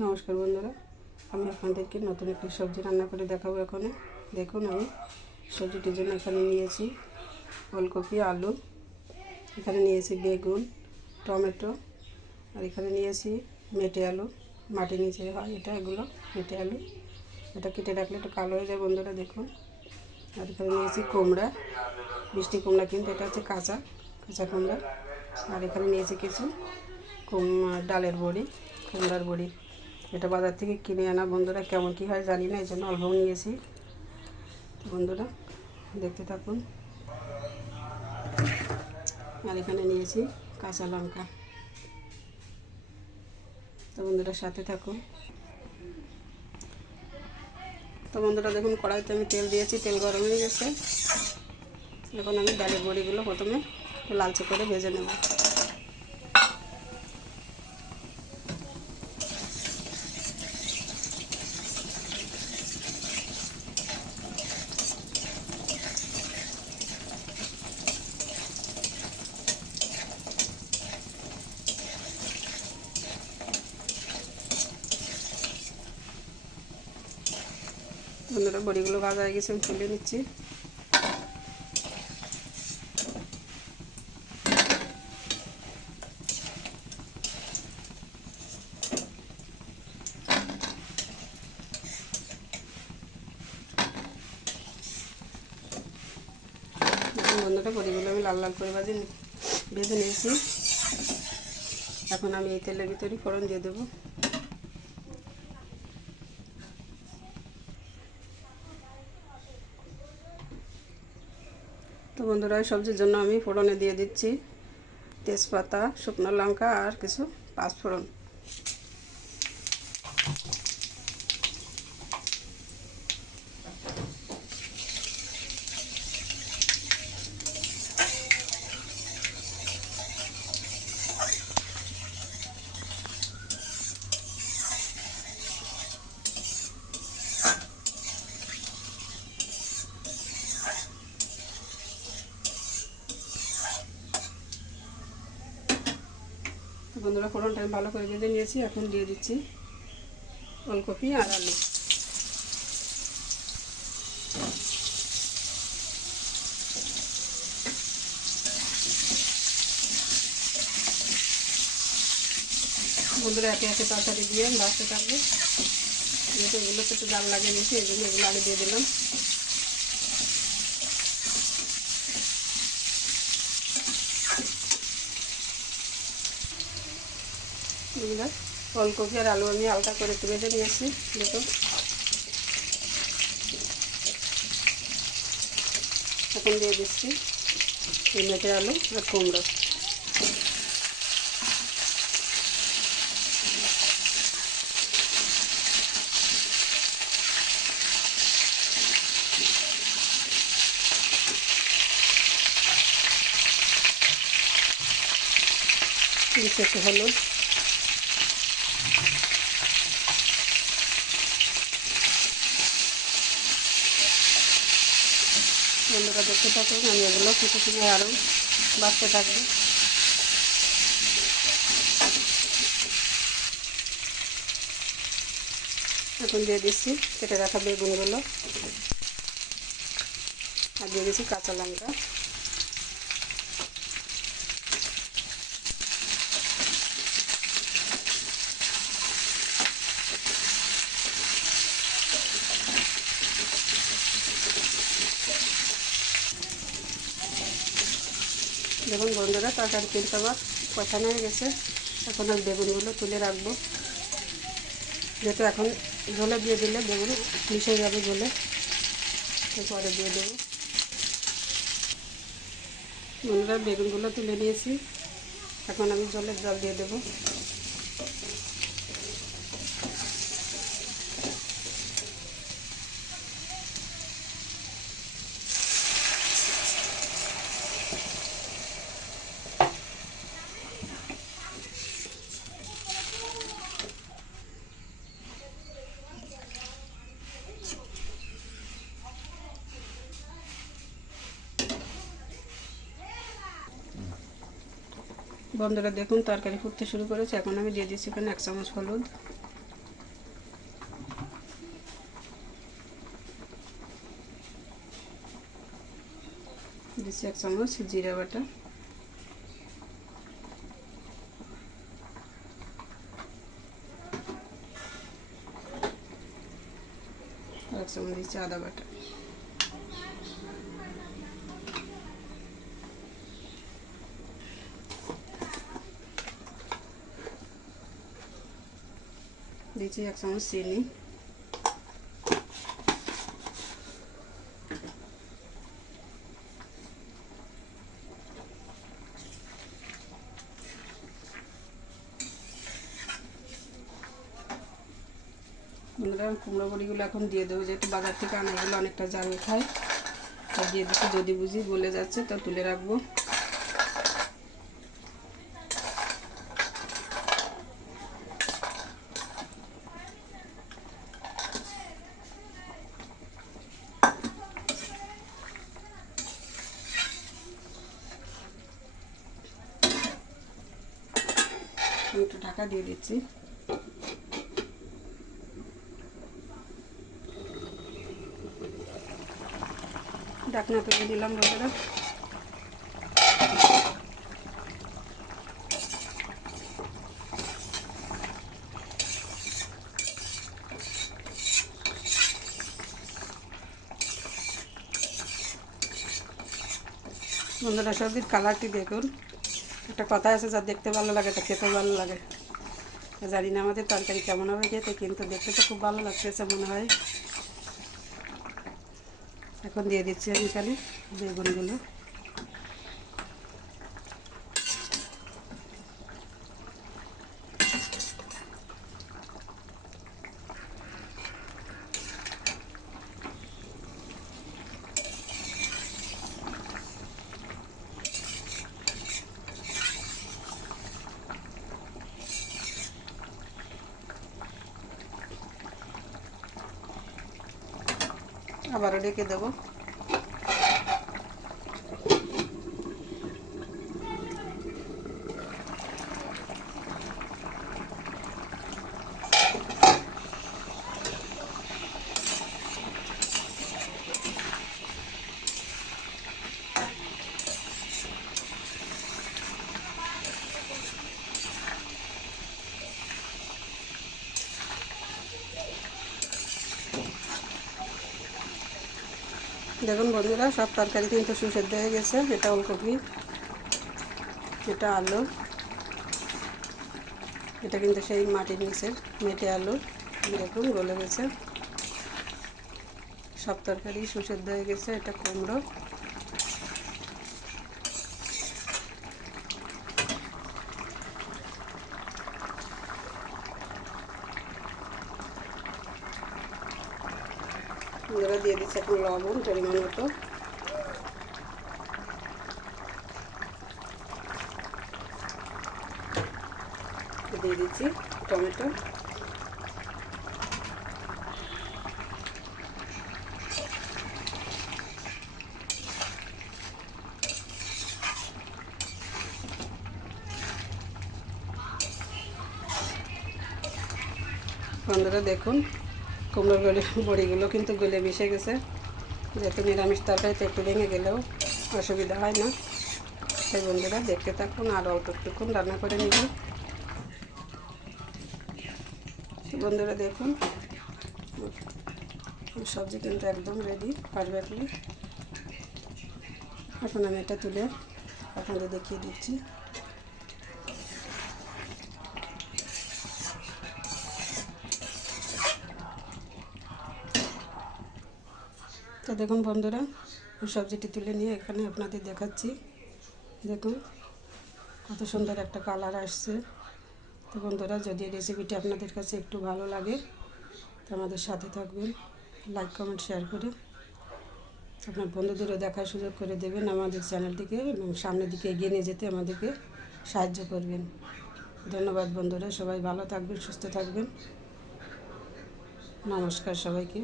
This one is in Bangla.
নমস্কার বন্ধুরা, আমি আপনাদেরকে নতুন একটি সবজি রান্না করে দেখাবো। এখানে দেখুন, আমি সবজিটির জন্য এখানে নিয়েছি ওলকপি, আলু, এখানে নিয়েছি বেগুন, টমেটো, আর এখানে নিয়েছি মেটে আলু। মাটির নিচে হয় এগুলো মেটে আলু। এটা কেটে রাখলে একটু কালো হয়ে যায় বন্ধুরা, দেখুন। আর এখানে নিয়েছি কুমড়া, মিষ্টি কুমড়া, কিন্তু এটা হচ্ছে কাঁচা কুমড়া। আর এখানে নিয়েছি কিছু ডালের বড়ি, কুমড়ার বড়ি। এটা বাজার থেকে কিনে আনা বন্ধুরা, কেমন কী হয় জানি না, এই জন্য অল্প নিয়েছি। তো বন্ধুরা দেখতে থাকুন। আর এখানে নিয়েছি কাঁচা লঙ্কা। তো বন্ধুরা সাথে থাকুন। তো বন্ধুরা দেখুন, কড়াইতে আমি তেল দিয়েছি, তেল গরম হয়ে গেছে। এখন আমি ডালের বড়িগুলো প্রথমে লালচে করে ভেজে নেব। বন্ধুরা বড়িগুলো ভাজা হয়ে গেছে, আমি তুলে নিচ্ছি। বন্ধুরা বড়িগুলো আমি লাল লাল করে ভেজে নিয়েছি। এখন আমি এই তেলের ভিতরে ফোড়ন দিয়ে দেবো। তো বন্ধুরা এই সবজির জন্য আমি ফোড়নে দিয়ে দিচ্ছি তেজপাতা, শুকনো লঙ্কা আর কিছু পাঁচফোড়ন। বন্ধুরা ফোড়নটা আমি ভালো করে ভেজে নিয়েছি। এখন দিয়ে দিচ্ছি ওলকপি আর আলু। বন্ধুরা একে একে তরকারি দিয়ে ভাজতে থাকবে, যেহেতু এগুলোতে একটু জাল লাগিয়ে দিয়েছি, এই জন্য এগুলো আগে দিয়ে দিলাম। বন্ধুরা ওলকপি আর আলু আমি হালকা করে একটু ভেজে নিয়েছি, দেখুন। এখন দিয়ে দিচ্ছি এই মেটে আলু আর কুমড়ো। একটু হলুদ, বন্ধুরা দেখতে থাকুন। আমি এগুলো কিছু সময় আরও বাড়তে থাকবে। এখন দিয়ে দিচ্ছি কেটে রাখা বেগুনগুলো, আর দিয়ে দিচ্ছি কাঁচা লঙ্কা। দেখুন বন্ধুরা তরকারি কিন্তু আমার কষানো হয়ে গেছে। এখন আমি বেগুনগুলো তুলে রাখবো, যেহেতু এখন ঝোলে দিয়ে দিলে বেগুন মিশে যাবে ঝোলে, পরে দিয়ে দেবো। বন্ধুরা বেগুনগুলো তুলে নিয়েছি, এখন আমি জলের জল দিয়ে দেবো। বন্ধুরা দেখুন তরকারি ফুটতে শুরু করেছে। এখন আমি দিয়ে দিচ্ছি এখানে 1 চামচ হলুদ, দিচ্ছি 1 চামচ জিরা বাটা, 1 চামচ দিচ্ছি আদা বাটা, দিচ্ছি 1 চামচ চিনি, বন্ধুরা কুমড়ো বড়িগুলো এখন দিয়ে দেবো, যেহেতু বাজার থেকে আনা এগুলো অনেকটা জাল খায়, তাই দিয়ে দিচ্ছি। যদি বুঝি গলে যাচ্ছে তো তুলে রাখবো। একটু ঢাকা দিয়ে দিচ্ছি। ঢাকনা তুলে দিলাম বন্ধুরা। বন্ধুরা সবজির কালারটি দেখুন, একটা কথা আছে, যা দেখতে ভালো লাগে তা খেতে ভালো লাগে। জানি না আমাদের তরকারি কেমন হবে খেতে, কিন্তু দেখতে তো খুব ভালো লাগতেছে মনে হয়। এখন দিয়ে দিচ্ছি আমি এখানে বেগুনগুলো। আবারও ঢেকে দেবো। দেখুন বন্ধুরা সব তরকারি কিন্তু সুসেদ্ধ হয়ে গেছে। এটা ওলকপি, এটা আলু, এটা কিন্তু সেই মাটির নিচের মেটে আলু, দেখুন গলে গেছে। সব তরকারি সুসেদ্ধ হয়ে গেছে। এটা কুমড়ো, দিয়ে দিচ্ছে এখন লবণ পরিমাণ মতো, দিয়ে দিচ্ছি টমেটো, বন্ধুরা দেখুন কুমড়োর বড়িগুলো কিন্তু গলে মিশে গেছে। যেহেতু নিরামিষ তরকারিতে একটু ভেঙে গেলেও অসুবিধা হয় না। তাই বন্ধুরা দেখতে থাকুন, আর অল্প একটুক্ষণ রান্না করে নিব। বন্ধুরা দেখুন সবজি কিন্তু একদম রেডি পারফেক্টলি। এখন আমি এটা তুলে আপনাদের দেখিয়ে দিচ্ছি। তো দেখুন বন্ধুরা সবজিটি তুলে নিয়ে এখানে আপনাদের দেখাচ্ছি। দেখুন কত সুন্দর একটা কালার আসছে। তো বন্ধুরা যদি রেসিপিটি আপনাদের কাছে একটু ভালো লাগে তো আমাদের সাথে থাকবেন, লাইক কমেন্ট শেয়ার করে আপনার বন্ধুদেরও দেখার সুযোগ করে দেবেন আমাদের চ্যানেলটিকে, এবং সামনের দিকে এগিয়ে নিয়ে যেতে আমাদেরকে সাহায্য করবেন। ধন্যবাদ বন্ধুরা, সবাই ভালো থাকবেন, সুস্থ থাকবেন। নমস্কার সবাইকে।